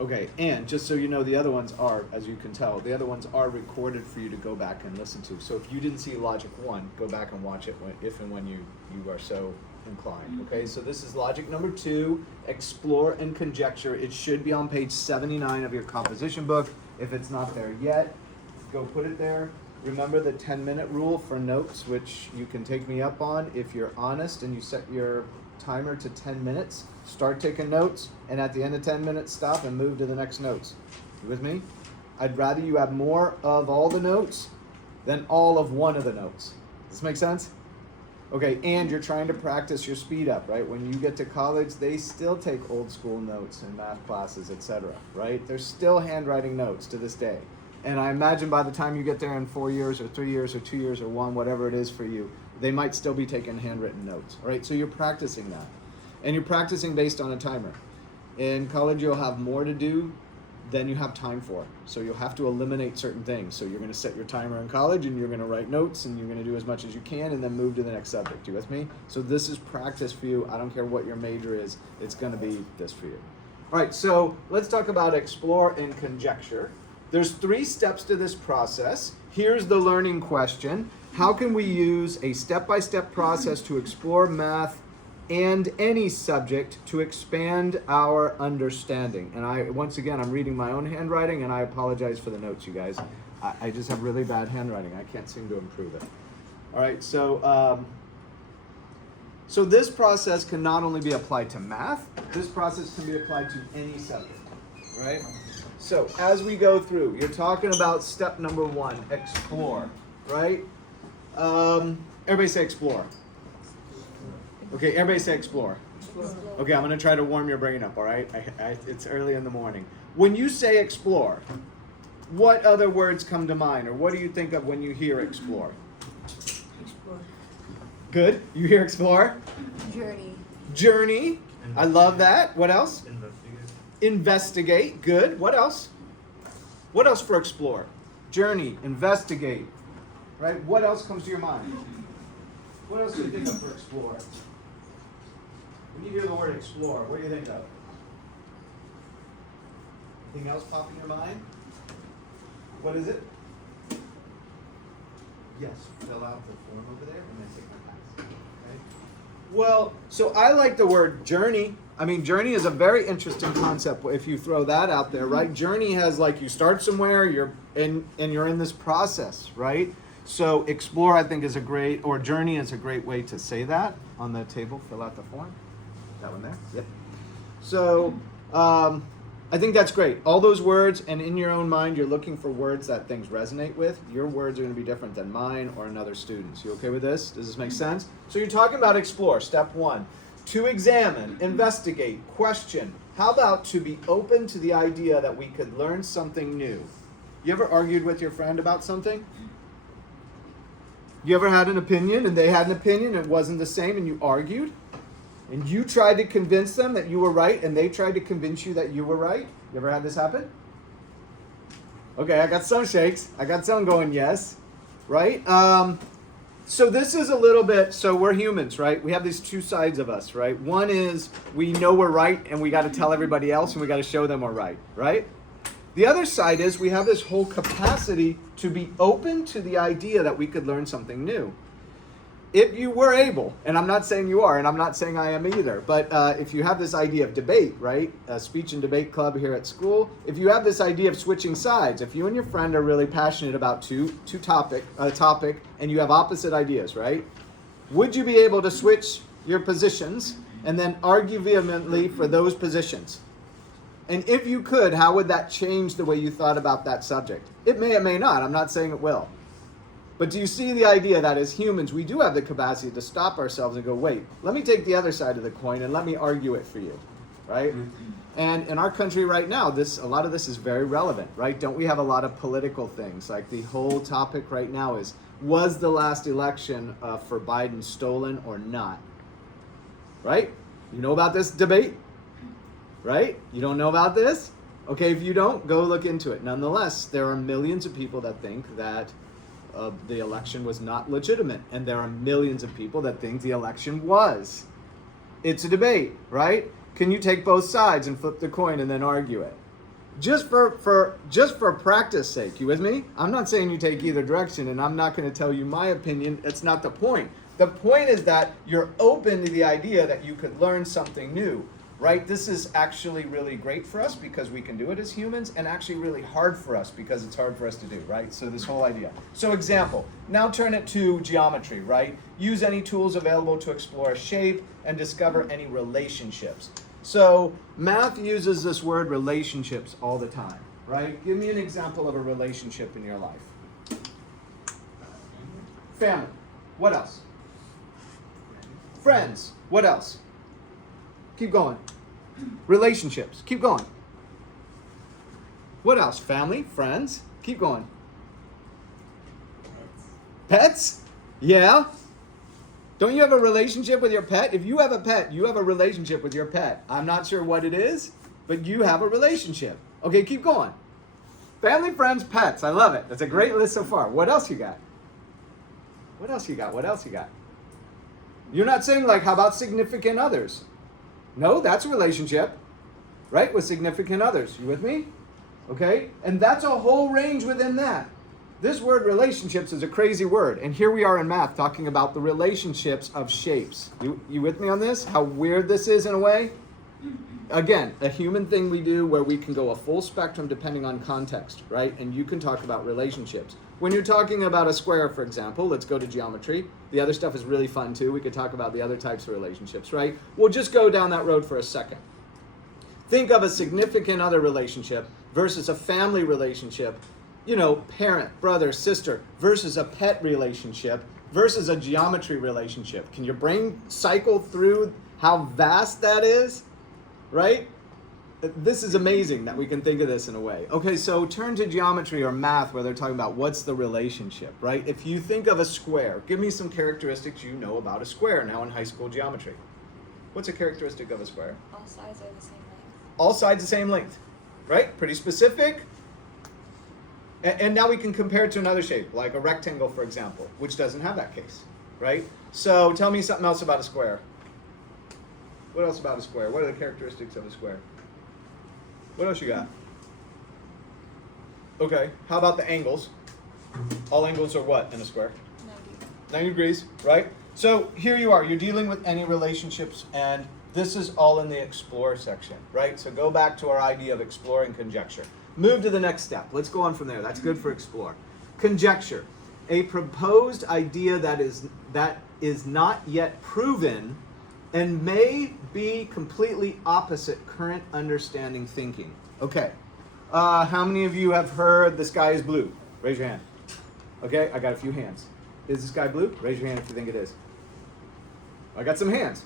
Okay, and just so you know, the other ones are, as you can tell, the other ones are recorded for you to go back and listen to. So if you didn't see Logic 1, go back and watch it if and when you are so inclined. Okay, so this is Logic number 2, Explore and Conjecture. It should be on page 79 of your composition book. If it's not there yet, go put it there. Remember the 10-minute rule for notes, which you can take me up on if you're honest and you set your timer to 10 minutes. Start taking notes, and at the end of 10 minutes, stop and move to the next notes. You with me? I'd rather you have more of all the notes than all of one of the notes. Does this make sense? Okay, and you're trying to practice your speed up, right? When you get to college, they still take old school notes in math classes, etc., right? They're still handwriting notes to this day. And I imagine by the time you get there in 4 years or 3 years or 2 years or 1, whatever it is for you, they might still be taking handwritten notes, all right? So you're practicing that. And you're practicing based on a timer. In college, you'll have more to do than you have time for. So you'll have to eliminate certain things. So you're going to set your timer in college, and you're going to write notes, and you're going to do as much as you can, and then move to the next subject. You with me? So this is practice for you. I don't care what your major is. It's going to be this for you. All right, so let's talk about explore and conjecture. There's 3 steps to this process. Here's the learning question. How can we use a step-by-step process to explore math and any subject to expand our understanding? And once again, I'm reading my own handwriting, and I apologize for the notes, you guys. I just have really bad handwriting. I can't seem to improve it. All right, so this process can not only be applied to math, this process can be applied to any subject, right? So as we go through, you're talking about step number 1, explore, right? Everybody say explore. Okay, everybody say explore. Okay, I'm going to try to warm your brain up, all right? It's early in the morning. When you say explore, what other words come to mind, or what do you think of when you hear explore? Explore. Good. You hear explore? Journey. Journey. I love that. What else? Investigate. Investigate. Good. What else? What else for explore? Journey. Investigate. Right? What else comes to your mind? What else do you think of for explore? When you hear the word explore, what do you think of? Anything else pop in your mind? What is it? Yes, fill out the form over there and then take my pass. Okay. Well, so I like the word journey. I mean, journey is a very interesting concept if you throw that out there, right? Journey has like you start somewhere, you're in this process, right? So explore, I think, is a great, or journey is a great way to say that on the table. Fill out the form. That one there? Yep. So I think that's great. All those words, and in your own mind, you're looking for words that things resonate with. Your words are going to be different than mine or another student's. You okay with this? Does this make sense? So you're talking about explore, step 1. To examine, investigate, question. How about to be open to the idea that we could learn something new? You ever argued with your friend about something? You ever had an opinion and they had an opinion and it wasn't the same and you argued? And you tried to convince them that you were right and they tried to convince you that you were right? You ever had this happen? Okay, I got some shakes. I got some going yes, right? So this is a little bit, so we're humans, right? We have these 2 sides of us, right? One is we know we're right and we got to tell everybody else and we got to show them we're right, right? The other side is we have this whole capacity to be open to the idea that we could learn something new. If you were able, and I'm not saying you are, and I'm not saying I am either, but if you have this idea of debate, right? A speech and debate club here at school, if you have this idea of switching sides, if you and your friend are really passionate about a topic, and you have opposite ideas, right? Would you be able to switch your positions and then argue vehemently for those positions? And if you could, how would that change the way you thought about that subject? It may or may not. I'm not saying it will. But do you see the idea that as humans, we do have the capacity to stop ourselves and go, wait, let me take the other side of the coin and let me argue it for you, right? Mm-hmm. And in our country right now, a lot of this is very relevant, right? Don't we have a lot of political things? Like the whole topic right now is, was the last election for Biden stolen or not? Right? You know about this debate? Right? You don't know about this? Okay, if you don't, go look into it. Nonetheless, there are millions of people that think that the election was not legitimate. And there are millions of people that think the election was. It's a debate, right? Can you take both sides and flip the coin and then argue it? Just for practice sake, you with me? I'm not saying you take either direction, and I'm not going to tell you my opinion. That's not the point. The point is that you're open to the idea that you could learn something new, right? This is actually really great for us because we can do it as humans, and actually really hard for us because it's hard for us to do, right? So this whole idea. So example, now turn it to geometry, right? Use any tools available to explore a shape and discover any relationships. So math uses this word relationships all the time, right? Give me an example of a relationship in your life. Family. What else? Friends. What else? Keep going. Relationships. Keep going. What else? Family, friends. Keep going. Pets? Yeah. Don't you have a relationship with your pet? If you have a pet, you have a relationship with your pet. I'm not sure what it is, but you have a relationship. Okay, keep going. Family, friends, pets. I love it. That's a great list so far. What else you got? What else you got? What else you got? You're not saying like, how about significant others? No, that's a relationship, right? With significant others. You with me? Okay? And that's a whole range within that. This word relationships is a crazy word. And here we are in math talking about the relationships of shapes. You with me on this? How weird this is in a way? Again, a human thing we do where we can go a full spectrum depending on context, right? And you can talk about relationships. When you're talking about a square, for example, let's go to geometry. The other stuff is really fun too. We could talk about the other types of relationships, right? We'll just go down that road for a second. Think of a significant other relationship versus a family relationship, you know, parent, brother, sister, versus a pet relationship versus a geometry relationship. Can your brain cycle through how vast that is? Right? This is amazing that we can think of this in a way. Okay, so turn to geometry or math where they're talking about what's the relationship, right? If you think of a square, give me some characteristics you know about a square now in high school geometry. What's a characteristic of a square? All sides are the same length. All sides the same length, right? Pretty specific. And now we can compare it to another shape, like a rectangle, for example, which doesn't have that case, right? So tell me something else about a square. What else about a square? What are the characteristics of a square? What else you got? Okay, how about the angles? All angles are what in a square? 90 degrees, right? So here you are, you're dealing with any relationships, and this is all in the explore section, right? So go back to our idea of exploring conjecture. Move to the next step. Let's go on from there. That's good for explore. Conjecture, a proposed idea that is not yet proven and may be completely opposite current understanding thinking. Okay. How many of you have heard the sky is blue? Raise your hand. Okay, I got a few hands. Is the sky blue? Raise your hand if you think it is. I got some hands.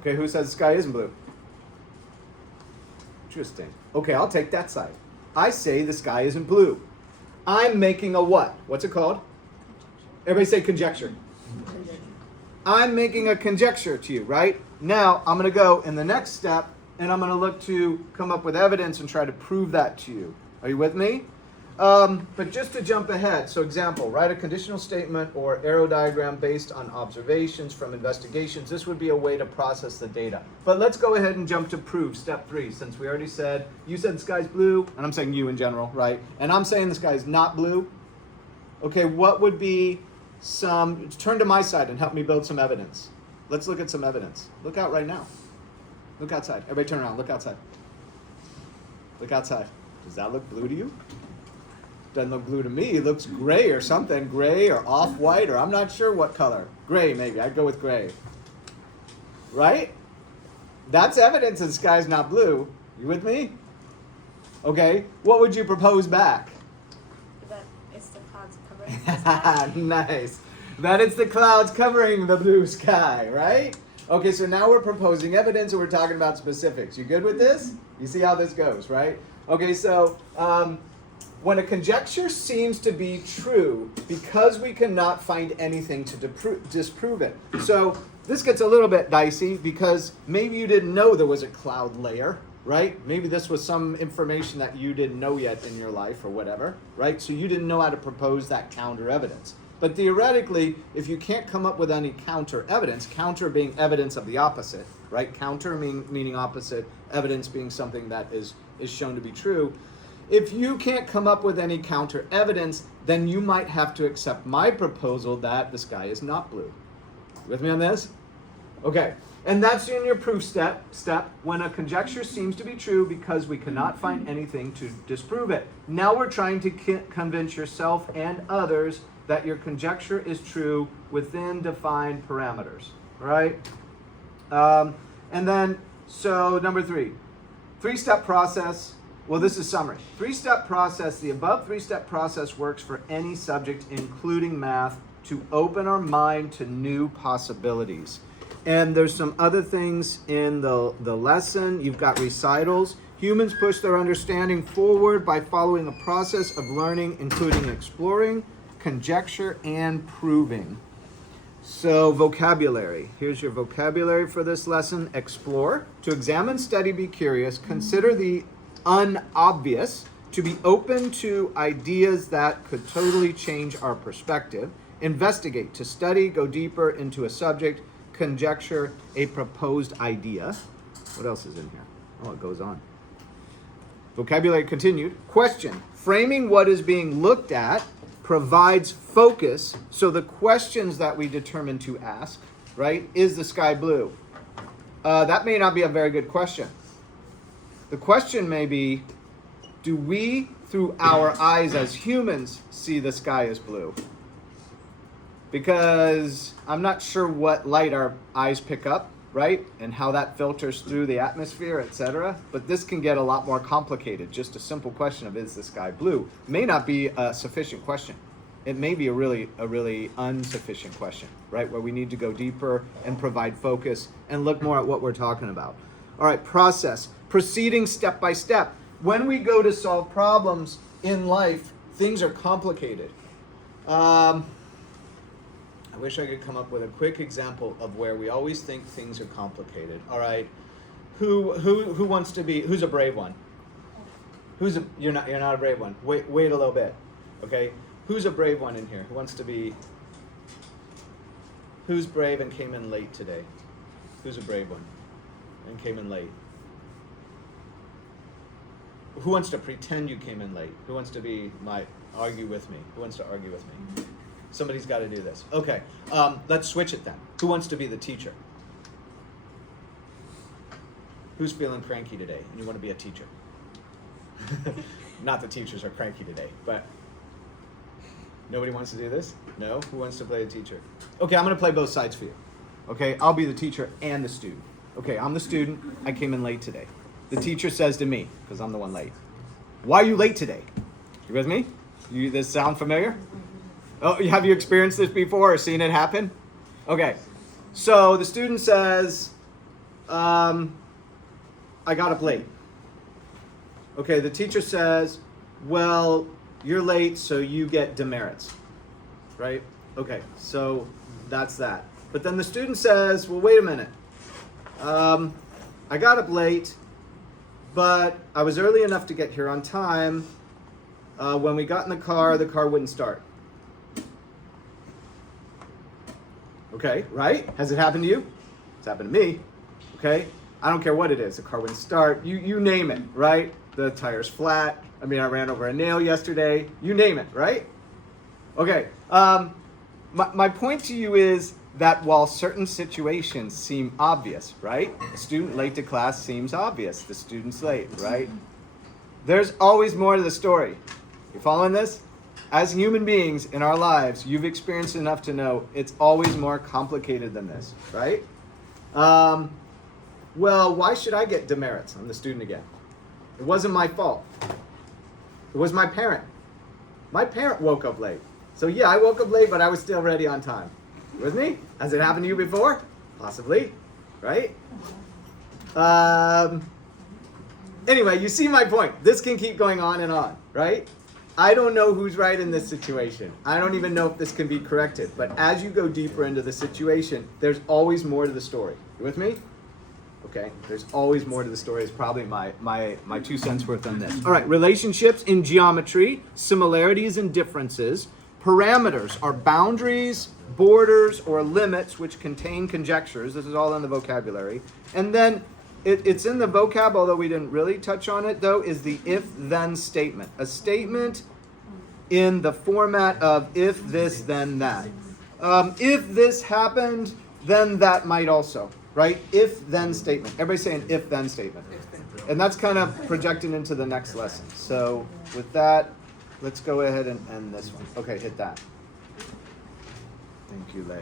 Okay, who says the sky isn't blue? Interesting. Okay, I'll take that side. I say the sky isn't blue. I'm making a what? What's it called? Everybody say conjecture. I'm making a conjecture to you, right? Now, I'm going to go in the next step, and I'm going to look to come up with evidence and try to prove that to you. Are you with me? But just to jump ahead, so example, write a conditional statement or arrow diagram based on observations from investigations. This would be a way to process the data. But let's go ahead and jump to prove, step 3, since we already said, you said the sky's blue, and I'm saying you in general, right? And I'm saying the sky's not blue. Okay, what would be turn to my side and help me build some evidence. Let's look at some evidence. Look out right now. Look outside. Everybody turn around. Look outside. Look outside. Does that look blue to you? Doesn't look blue to me. It looks gray or something. Gray or off-white or I'm not sure what color. Gray maybe. I'd go with gray. Right? That's evidence that the sky's not blue. You with me? Okay. What would you propose back? That it's the clouds covering the sky. Nice. That it's the clouds covering the blue sky, right? Okay, so now we're proposing evidence and we're talking about specifics. You good with this? You see how this goes, right? Okay, so when a conjecture seems to be true because we cannot find anything to disprove it. So this gets a little bit dicey because maybe you didn't know there was a cloud layer, right? Maybe this was some information that you didn't know yet in your life or whatever, right? So you didn't know how to propose that counter evidence. But theoretically, if you can't come up with any counter evidence, counter being evidence of the opposite, right? Counter meaning opposite, evidence being something that is shown to be true. If you can't come up with any counter evidence, then you might have to accept my proposal that the sky is not blue. You with me on this? Okay. And that's in your proof step, when a conjecture seems to be true because we cannot find anything to disprove it. Now we're trying to convince yourself and others that your conjecture is true within defined parameters, right? And then, so number 3, 3-step process. Well, this is summary. 3-step process, the above 3-step process works for any subject, including math, to open our mind to new possibilities. And there's some other things in the lesson. You've got recitals. Humans push their understanding forward by following a process of learning, including exploring, conjecture, and proving. So vocabulary. Here's your vocabulary for this lesson. Explore. To examine, study, be curious. Consider the unobvious. To be open to ideas that could totally change our perspective. Investigate. To study, go deeper into a subject. Conjecture, a proposed idea. What else is in here? Oh, it goes on. Vocabulary continued. Question. Framing what is being looked at provides focus. So the questions that we determine to ask, right? Is the sky blue? That may not be a very good question. The question may be, do we, through our eyes as humans, see the sky as blue? Because I'm not sure what light our eyes pick up, right? And how that filters through the atmosphere, etc. But this can get a lot more complicated. Just a simple question of, is the sky blue? May not be a sufficient question. It may be a really insufficient question, right? Where we need to go deeper and provide focus and look more at what we're talking about. All right, process. Proceeding step by step. When we go to solve problems in life, things are complicated. I wish I could come up with a quick example of where we always think things are complicated. All right, who wants to be? Who's a brave one? You're not a brave one. Wait a little bit, okay? Who's a brave one in here? Who wants to be? Who's brave and came in late today? Who's a brave one and came in late? Who wants to pretend you came in late? Who wants to be argue with me? Who wants to argue with me? Somebody's got to do this. Okay, let's switch it then. Who wants to be the teacher? Who's feeling cranky today and you want to be a teacher? Not the teachers are cranky today, but nobody wants to do this? No? Who wants to play a teacher? Okay, I'm going to play both sides for you. Okay, I'll be the teacher and the student. Okay, I'm the student. I came in late today. The teacher says to me, because I'm the one late, why are you late today? You with me? This sound familiar? Oh, have you experienced this before or seen it happen? Okay, so the student says, I got up late. Okay, the teacher says, well, you're late, so you get demerits, right? Okay, so that's that. But then the student says, well, wait a minute. I got up late, but I was early enough to get here on time. When we got in the car wouldn't start. Okay, right? Has it happened to you? It's happened to me. Okay? I don't care what it is. The car wouldn't start. You name it, right? The tire's flat. I ran over a nail yesterday. You name it, right? Okay. My point to you is that while certain situations seem obvious, right? A student late to class seems obvious. The student's late, right? There's always more to the story. You following this? As human beings in our lives, you've experienced enough to know it's always more complicated than this, right? Well, why should I get demerits? I'm the student again. It wasn't my fault. It was my parent. My parent woke up late. So yeah, I woke up late, but I was still ready on time. You with me? Has it happened to you before? Possibly, right? Anyway, you see my point. This can keep going on and on, right? I don't know who's right in this situation. I don't even know if this can be corrected. But as you go deeper into the situation, there's always more to the story. You with me? Okay, there's always more to the story is probably my 2 cents worth on this. All right, relationships in geometry, similarities and differences. Parameters are boundaries, borders, or limits which contain conjectures. This is all in the vocabulary. And then it's in the vocab, although we didn't really touch on it, though, is the if-then statement. A statement in the format of if this, then that. If this happened, then that might also, right? If-then statement. Everybody's saying if-then statement. And that's kind of projected into the next lesson. So with that, let's go ahead and end this one. Okay, hit that. Thank you, Leigh.